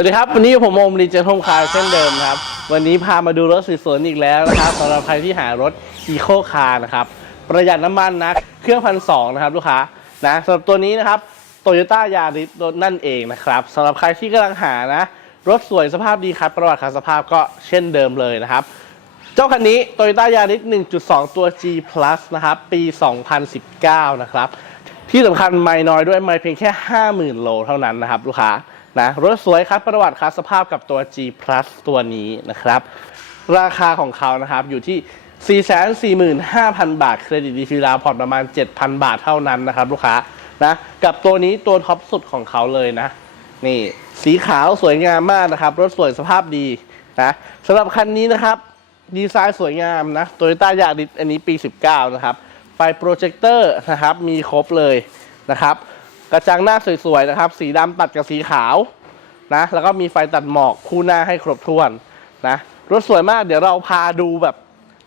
วัสดีครับ วันนี้ผมโอมรีเจนโฮมคาร์เช่นเดิมครับ วันนี้พามาดูรถสวยๆอีกแล้วนะครับสำหรับใครที่หารถอีโคคาร์นะครับ ประหยัดน้ำมันนะ เครื่องพันสองนะครับลูกค้านะสำหรับตัวนี้นะครับโตโยต้ายาริสนั่นเองนะครับสำหรับใครที่กำลังหานะ รถสวยสภาพดีครับ ประวัติคันสภาพก็เช่นเดิมเลยนะครับ เจ้าคันนี้ Toyota Yaris 1.2 ตัว G Plus นะครับ ปี 2019 นะครับ ที่สำคัญไม่น้อยด้วยไม่เพียงแค่ 50,000 โลเท่านั้นนะครับลูกค้า นะรถสวยครับประวัติครับสภาพกับตัว G Plus ตัวนี้นะครับ ราคาของเขานะครับอยู่ที่ 445,000 บาท เครดิตดีฟีลาผ่อนประมาณ 7,000 บาทเท่านั้นนะครับ ลูกค้านะกับตัวนี้ตัวท็อปสุดของเขาเลยนะ นี่สีขาวสวยงามมากนะครับ รถสวยสภาพดีนะสำหรับคันนี้นะครับ ดีไซน์สวยงามนะโตโยต้ายาริสอันนี้ปี 19 นะครับ ไฟโปรเจคเตอร์นะครับ มีครบเลยนะครับ กระจังหน้าสวยๆนะครับ สีดำตัดกับสีขาวนะแล้วก็มีไฟตัดหมอกคู่หน้าให้ครบถ้วนนะรถสวยมากเดี๋ยวเราพาดูแบบ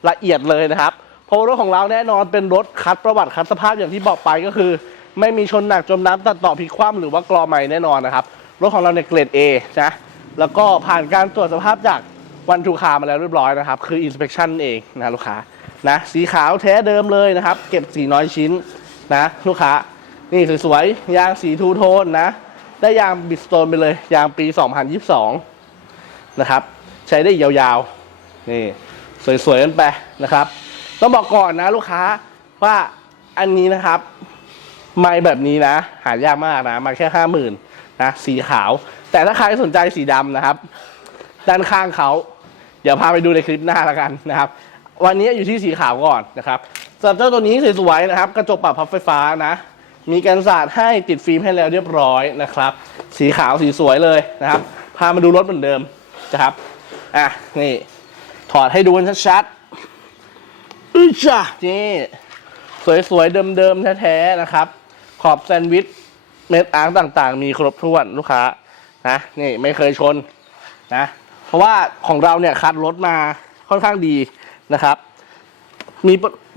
ละเอียดเลยนะครับเพราะรถของเราแน่นอนเป็นรถคัดประวัติคัดสภาพอย่างที่บอกไปก็คือ ไม่มีชนหนักจมน้ำตัดต่อพลิกคว่ำหรือว่ากรอใหม่แน่นอนนะครับรถของเราในยเกรด A นะแล้วก็ผ่านการตรวจสภาพจากวันทูคามาแล้วเรียบร้อยนะครับ คือ inspection เองนะลูกค้านะสีขาวแท้เดิมเลยนะครับ เก็บสีน้อยชิ้นนะลูกค้า นี่สวยๆยางสีทูโทนนะ ได้ยางบิสโตนไปเลย ยางปี 2022 นะครับ ใช้ได้ยาวๆ นี่ สวยๆกันไปนะครับ ต้องบอกก่อนนะลูกค้าว่าอันนี้นะครับ ไม้แบบนี้นะ หายากมากนะ มาแค่ห้าหมื่นนะ สีขาว แต่ถ้าใครสนใจสีดำนะครับ ด้านข้างเขาเดี๋ยวพาไปดูในคลิปหน้าแล้วกันนะครับ วันนี้อยู่ที่สีขาวก่อนนะครับสำหรับเจ้าตัวนี้สวยๆนะครับ กระจกปรับพับไฟฟ้านะ มีกันสาดให้ติดฟิล์มให้แล้วเรียบร้อยนะครับ สีขาวสีสวยเลยนะครับ พามาดูรถเหมือนเดิมนะครับอะนี่ถอดให้ดูกันชัดๆอุ้ยจ้ะนี่สวยๆ เดิมๆ แท้ๆ นะครับ ขอบแซนด์วิช เม็ดอาร์ตต่างๆ มีครบถ้วนลูกค้านะนี่ไม่เคยชนนะเพราะว่าของเราเนี่ยคัดรถมาค่อนข้างดีนะครับ มี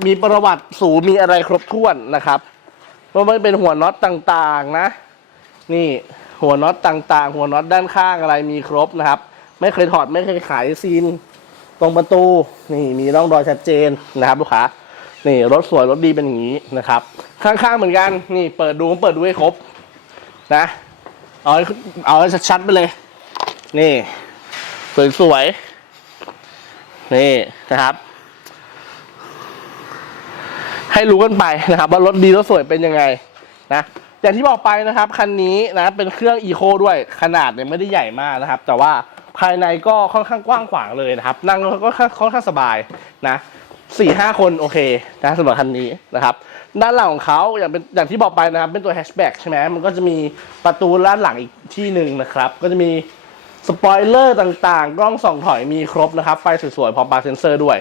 มีประวัติสูงมีอะไรครบถ้วนนะครับ ว่าไม่เป็นหัวน็อตต่างๆนะ นี่หัวน็อตต่างๆ หัวน็อตด้านข้างอะไรมีครบนะครับ ไม่เคยถอดไม่เคยขายซีน ตรงประตูนี่มีร่องรอยชัดเจนนะครับลูกค้านี่รถสวยรถดีเป็นอย่างนี้นะครับ ข้างๆเหมือนกันนี่เปิดดูเปิดดูให้ครบนะเอาเอาให้ชัดๆไปเลย นี่ สวยๆนี่นะครับ ให้รู้กันไปนะครับ ว่ารถดีรถสวยเป็นยังไงนะอย่างที่บอกไปนะครับคันนี้นะเป็นเครื่องอีโคด้วยขนาดเนี่ยไม่ได้ใหญ่มากนะครับ แต่ว่าภายในก็ค่อนข้างกว้างขวางเลยนะครับ นั่งก็ค่อนข้างสบายนะสี่ห้าคนโอเคนะสำหรับคันนี้นะครับ ด้านหลังของเขาอย่างเป็นอย่างที่บอกไปนะครับ เป็นตัวแฮชแบ็กใช่ไหมมันก็จะมีประตูด้านหลังอีกที่หนึ่งนะครับ ก็จะมี สปอยเลอร์ต่างๆ กล้องส่องถอยมีครบนะครับ ไฟสวยๆ พร้อมปาร์เซนเซอร์ด้วย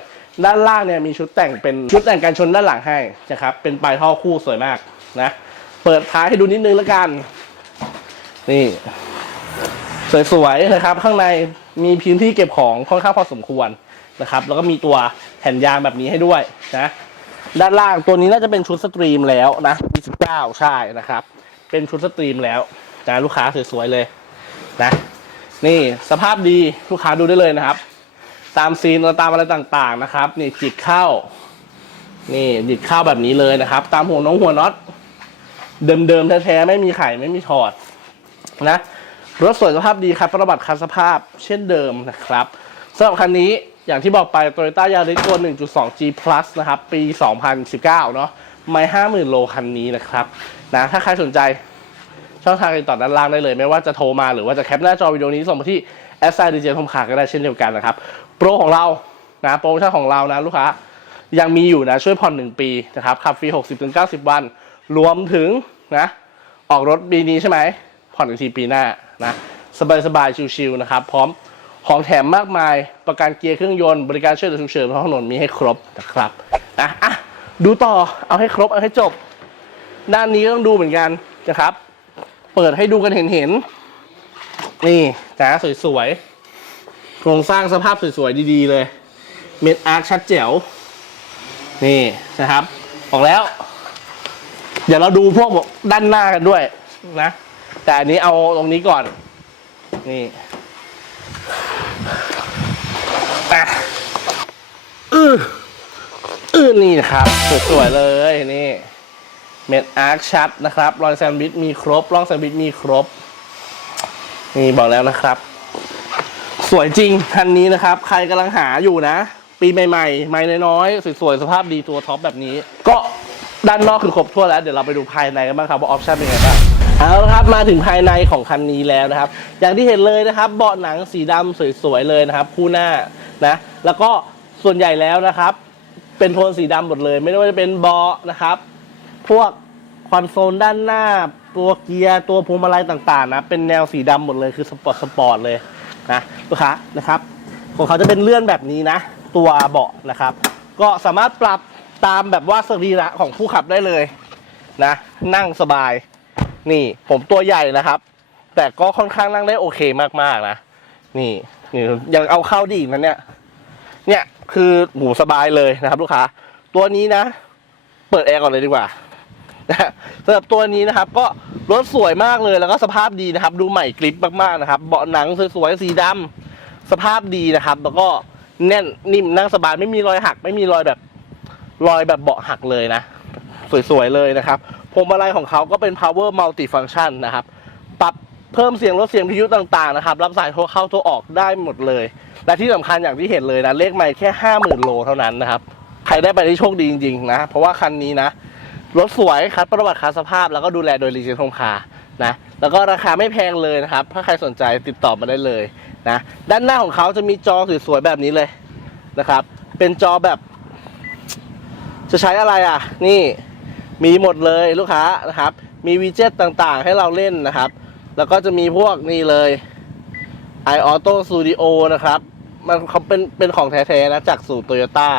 ด้านล่างเนี่ยมีชุดแต่งเป็นชุดแต่งการชนด้านหลังให้นะครับ เป็นปลายท่อคู่สวยมากนะ เปิดท้ายให้ดูนิดนึงแล้วกัน นี่ สวยๆ นะครับ ข้างในมีพื้นที่เก็บของค่อนข้างพอสมควรนะครับ แล้วก็มีตัวแผ่นยางแบบนี้ให้ด้วยนะ ด้านล่างตัวนี้น่าจะเป็นชุดสตรีมแล้วนะ29ใช่นะครับ เป็นชุดสตรีมแล้วนะลูกค้าสวยๆ เลยนะ นี่สภาพดีลูกค้าดูได้เลยนะครับ ตามซีนตามอะไรต่างๆนะครับ นี่จิกเข้า นี่จิกเข้าแบบนี้เลยนะครับ ตามหัวน้องหัวน็อตเดิมๆแท้ๆไม่มีไข่ไม่มีถอดนะรถสวยสภาพดีครับประวัติคันสภาพเช่นเดิมนะครับสำหรับคันนี้อย่างที่บอกไป Toyota Yaris ตัว 1.2G Plus นะครับ ปี 2019 เนาะไม่ 50,000 โลคันนี้นะครับ นะ ถ้าใครสนใจ ช่องทางติดต่อด้านล่างได้เลย ไม่ว่าจะโทรมาหรือว่าจะแคปหน้าจอวิดีโอนี้ส่งมาที่ s อ d j ทมขาก็ได้เช่นเดียวกันนะครับโปรของเรานะโปรโมชั่นของเรานะลูกค้ายังมีอยู่นะช่วยผ่อน 1 ปีนะครับขับฟรี 60-90 วัน รวมถึงนะออกรถปีนี้ใช่ไหมผ่อนอีกทีปีหน้านะสบายๆชิวๆนะครับ พร้อมของแถมมากมายประกันเกียร์เครื่องยนต์บริการช่วยเหลือฉุกเฉินบนท้องถนนมีให้ครบนะครับนะอะดูต่อเอาให้ครบเอาให้จบ ด้านนี้ก็ต้องดูเหมือนกันนะครับ เปิดให้ดูกันเห็นเห็นๆนี่จ้าสวยๆโครงสร้างสภาพสวยๆดีๆเลย เม็ดอาร์คชัดแจ๋วนี่นะครับออกแล้ว เดี๋ยวเราดูพวกด้านหน้ากันด้วยนะ แต่อันนี้เอาตรงนี้ก่อน นี่อะอืออือนี่นะครับ สวยๆเลยนี่ เม็ดอาร์คชัดนะครับ รอยแซนด์วิชมีครบรองแซนด์วิชมีครบ นี่บอกแล้วนะครับ สวยจริงคันนี้นะครับ ใครกำลังหาอยู่นะ ปีใหม่ๆ ไม่น้อยๆ สวยๆ สภาพดีตัวท็อปแบบนี้ ก็ด้านนอกคือครบทั่วแล้ว เดี๋ยวเราไปดูภายในกันบ้างครับว่าออปชั่นเป็นไงบ้างเอาละครับมาถึงภายในของคันนี้แล้วนะครับ อย่างที่เห็นเลยนะครับ เบาะหนังสีดำสวยๆเลยนะครับ คู่หน้านะ แล้วก็ส่วนใหญ่แล้วนะครับ เป็นโทนสีดำหมดเลย ไม่ว่าจะเป็นเบาะนะครับ พวกคอนโซลด้านหน้า ตัวเกียร์ตัวพวงมาลัยต่างๆนะเป็นแนวสีดำหมดเลยคือสปอร์ตสปอร์ตเลยนะลูกค้านะครับ ของเขาจะเป็นเลื่อนแบบนี้นะ ตัวเบาะนะครับ ก็สามารถปรับตามแบบว่าสรีระของผู้ขับได้เลยนะ นั่งสบาย นี่ผมตัวใหญ่นะครับ แต่ก็ค่อนข้างนั่งได้โอเคมากๆนะนี่นี่ยังเอาเข้าดีอีกนะเนี่ยเนี่ยคือหมูสบายเลยนะครับ ลูกค้าตัวนี้นะ เปิดแอร์ก่อนเลยดีกว่า สำหรับตัวนี้นะครับ ก็รถสวยมากเลยแล้วก็สภาพดีนะครับ ดูใหม่กริปมากๆนะครับ เบาะหนังสวยๆสีดำสภาพดีนะครับ แล้วก็แน่นนิ่มนั่งสบายไม่มีรอยหัก ไม่มีรอยแบบรอยแบบเบาะหักเลยนะ สวยๆเลยนะครับพวงมาลัยของเขาก็เป็น power multi function นะครับ ปรับเพิ่มเสียงลดเสียงพิทยุต่างๆนะครับ รับสายโทรเข้าโทรออกได้หมดเลย และที่สำคัญอย่างที่เห็นเลยนะ เลขไม่แค่ 50,000 โลเท่านั้นนะครับ ใครได้ไปที่โชคดีจริงๆนะ เพราะว่าคันนี้นะ รถสวยคัดประวัติคัดสภาพ แล้วก็ดูแลโดยรีเจนทงคานะแล้วก็ราคาไม่แพงเลยนะครับ ถ้าใครสนใจติดต่อมาได้เลยนะด้านหน้าของเขาจะมีจอสวยๆแบบนี้เลยนะครับ เป็นจอแบบ จะใช้อะไรอะ นี่มีหมดเลยลูกค้านะครับ มีวีเจ็ตต่างๆ ให้เราเล่นนะครับ แล้วก็จะมีพวกนี่เลย i Auto Studio นะครับ มันเขาเป็นเป็นของแท้ๆนะจากสูตรโตโยต้า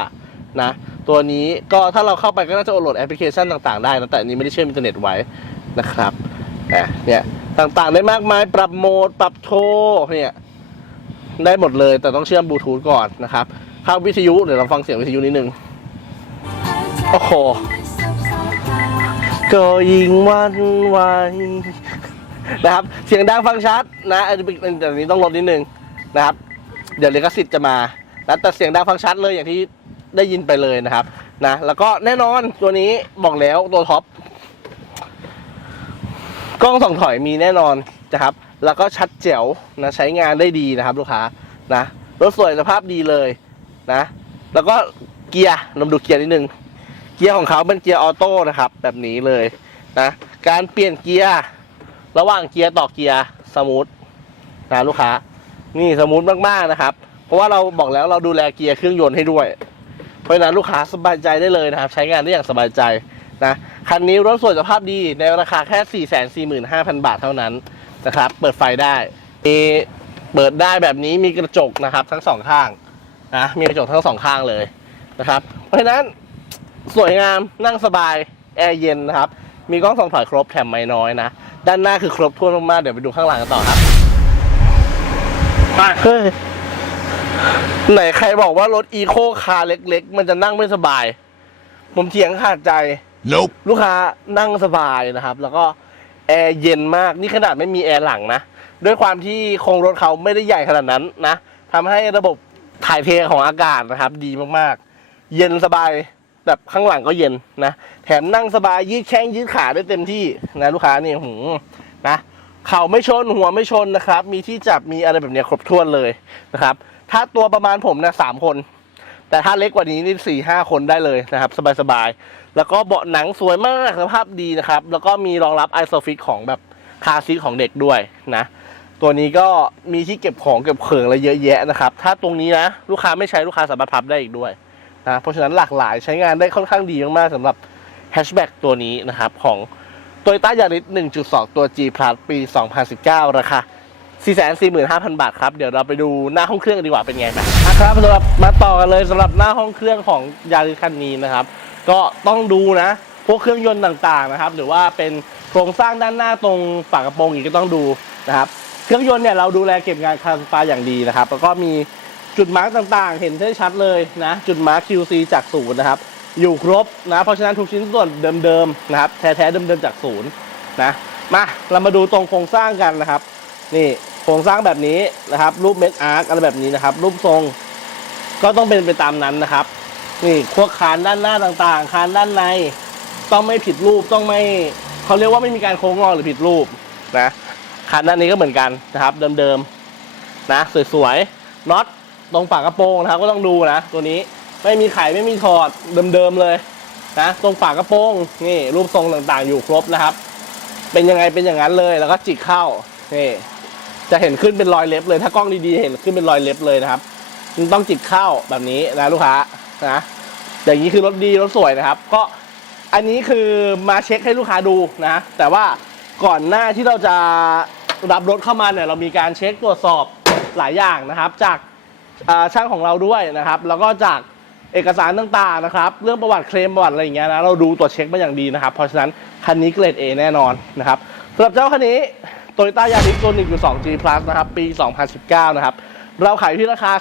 นะ ตัวนี้ก็ถ้าเราเข้าไปก็น่าจะโหลดแอปพลิเคชันต่างๆได้นะแต่อันนี้ไม่ได้เชื่อมอินเทอร์เน็ตไว้นะครับอะเนี่ยต่างๆได้มากมายปรับโหมด ปรับโทรเนี่ยได้หมดเลยแต่ต้องเชื่อมบลูทูธก่อนนะครับเข้าวิทยุเดี๋ยวเราฟังเสียงวิทยุนิดนึงโอ้โหก็ยิงวันไหวนะครับ เสียงดังฟังชัดนะอันนี้แต่นี้ต้องลดนิดนึงนะครับ เดี๋ยวลิขสิทธิ์จะมานะแต่เสียงดังฟังชัดเลยอย่างที่ ได้ยินไปเลยนะครับนะแล้วก็แน่นอนตัวนี้บอกแล้วตัวท็อปกล้องส่องถอยมีแน่นอนนะครับ แล้วก็ชัดแจ๋วนะใช้งานได้ดีนะครับ ลูกค้านะรถสวยสภาพดีเลยนะ แล้วก็เกียร์ลองดูเกียร์นิดนึงเกียร์ของเขาเป็นเกียร์ออโต้นะครับ แบบนี้เลยนะการเปลี่ยนเกียร์ระหว่างเกียร์ต่อเกียร์สมูทนะลูกค้า นี่สมูทมากๆนะครับ เพราะว่าเราบอกแล้วเราดูแลเกียร์เครื่องยนต์ให้ด้วย เพราะฉะนั้นลูกค้าสบายใจได้เลยนะครับ ใช้งานได้อย่างสบายใจนะคันนี้รถสวยสภาพดีในราคาแค่ 445,000 บาทเท่านั้นนะครับ เปิดไฟได้ มีเปิดได้แบบนี้มีกระจกนะครับทั้งสองข้างนะมีกระจกทั้งสองข้างเลยนะครับ เพราะฉะนั้นสวยงามนั่งสบายแอร์เย็นนะครับ มีกล้องส่องถ่ายครบแถมไม่น้อยนะ ด้านหน้าคือครบถ้วนมากๆเดี๋ยวไปดูข้างหลังกันต่อครับไปเฮ้ย ไหนใครบอกว่ารถอีโคคาร์เล็ก ๆ มันจะนั่งไม่สบาย ผมเถียงขาดใจ Nope. ลูกค้านั่งสบายนะครับ แล้วก็แอร์เย็นมากนี่ขนาดไม่มีแอร์หลังนะ ด้วยความที่โครงรถเขาไม่ได้ใหญ่ขนาดนั้นนะทำให้ระบบถ่ายเทของอากาศนะครับ ดีมากๆ เย็นสบายแบบข้างหลังก็เย็นนะ แถมนั่งสบายยืดแข้งยืดขาได้เต็มที่นะลูกค้านี่หูนะเข่าไม่ชนหัวไม่ชนนะครับ มีที่จับมีอะไรแบบเนี้ยครบถ้วนเลยนะครับ ถ้าตัวประมาณผมนะสามคน แต่ถ้าเล็กกว่านี้นี่สี่ห้าคนได้เลยนะครับ สบายๆ แล้วก็เบาะหนังสวยมากสภาพดีนะครับ แล้วก็มีรองรับไอโซฟิกของแบบคาร์ซีทของเด็กด้วยนะ ตัวนี้ก็มีที่เก็บของเก็บเขิงอะไรเยอะแยะนะครับ ถ้าตรงนี้นะลูกค้าไม่ใช้ลูกค้าสามารถพับได้อีกด้วยนะเพราะฉะนั้นหลากหลายใช้งานได้ค่อนข้างดีมากๆสำหรับแฮชแบ็กตัวนี้นะครับของ t o y ต้ายาริส1.2 ตัว G Plus ปี 2019 ราคา 445,000 บาทครับ เดี๋ยวเราไปดูหน้าห้องเครื่องกันดีกว่าเป็นไงนะนะครับสำหรับมาต่อกันเลยสำหรับหน้าห้องเครื่องของยาริสคันนี้นะครับ ก็ต้องดูนะ พวกเครื่องยนต์ต่างๆนะครับ หรือว่าเป็นโครงสร้างด้านหน้าตรงฝากระโปรงอีกก็ต้องดูนะครับ เครื่องยนต์เนี่ยเราดูแลเก็บงานคาสปาอย่างดีนะครับ แล้วก็มีจุดมาร์กต่างๆ เห็นได้ชัดเลยนะ จุดมาร์ก QC จากศูนย์นะครับ อยู่ครบนะ เพราะฉะนั้นทุกชิ้นส่วนเดิมๆนะครับ แท้ๆเดิมๆจากศูนย์นะ มา เรามาดูตรงโครงสร้างกันนะครับ นี่ โครงสร้างแบบนี้นะครับ รูปเม็ดอาร์คอะไรแบบนี้นะครับ รูปทรงก็ต้องเป็นไปตามนั้นนะครับ นี่พวกคานด้านหน้าต่างๆ คานด้านใน ต้องไม่ผิดรูปต้องไม่เขาเรียกว่าไม่มีการโค้งงอหรือผิดรูปนะคานด้านนี้ก็เหมือนกันนะครับ เดิมๆนะสวยๆน็อตตรงฝากระโปรงนะครับ ก็ต้องดูนะตัวนี้ไม่มีไขไม่มีถอดเดิมๆเลยนะตรงฝากระโปรงนี่รูปทรงต่างๆ อยู่ครบนะครับ เป็นยังไงเป็นอย่างนั้นเลยแล้วก็จิกเข้านี่ จะเห็นขึ้นเป็นรอยเล็บเลย ถ้ากล้องดีๆ เห็นขึ้นเป็นรอยเล็บเลยนะครับต้องจิกเข้าแบบนี้นะลูกค้านะอย่างนี้คือรถดีรถสวยนะครับ ก็อันนี้คือมาเช็คให้ลูกค้าดูนะ แต่ว่าก่อนหน้าที่เราจะรับรถเข้ามาเนี่ยเรามีการเช็คตรวจสอบหลายอย่างนะครับ จากช่างของเราด้วยนะครับ แล้วก็จากเอกสารต่างๆนะครับ เรื่องประวัติเคลมประวัติอะไรอย่างเงี้ยนะเราดูตรวจเช็คมาอย่างดีนะครับ เพราะฉะนั้นคันนี้เกรด A แน่นอนนะครับสำหรับเจ้าคันนี้ Toyota Yaris ตัว1.2 G Plus นะครับ ปี 2019 นะครับ เราขายที่ราคา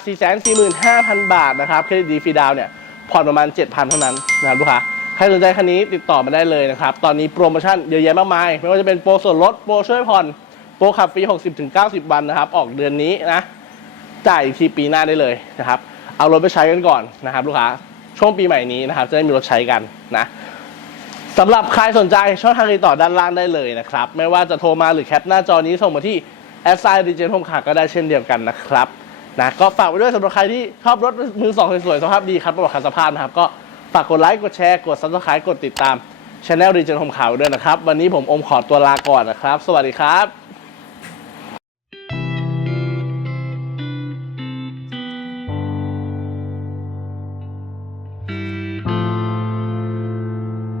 445,000 บาทนะครับ เครดิตดีฟรีดาวเนี่ย ผ่อนประมาณ 7,000 เท่านั้นนะครับลูกค้า ใครสนใจคันนี้ติดต่อมาได้เลยนะครับ ตอนนี้โปรโมชั่นเยอะแยะมากมาย ไม่ว่าจะเป็นโปรส่วนลด โปรช่วยผ่อน โปรขับฟรี 60-90 วันนะครับ ออกเดือนนี้นะ จ่ายอีกทีปีหน้าได้เลยนะครับ เอารถไปใช้กันก่อนนะครับลูกค้า ช่วงปีใหม่นี้นะครับ จะได้มีรถใช้กันนะ สำหรับใครสนใจช่องทางติดต่อด้านล่างได้เลยนะครับ ไม่ว่าจะโทรมาหรือแคปหน้าจอนี้ส่งมาที่แอสไซด์ดีเจนโฮมขาก็ได้เช่นเดียวกันนะครับนะก็ฝากไว้ด้วยสำหรับใครที่ชอบรถมือสองสวยๆสภาพดีครับประวัติคันสภาพนะครับ ก็ฝากกดไลค์ กดแชร์ กดซับสไครต์กดติดตามช anel ดีเจนโฮมข่าวด้วยนะครับ วันนี้ผมอมขอตัวลาก่อนนะครับ สวัสดีครับ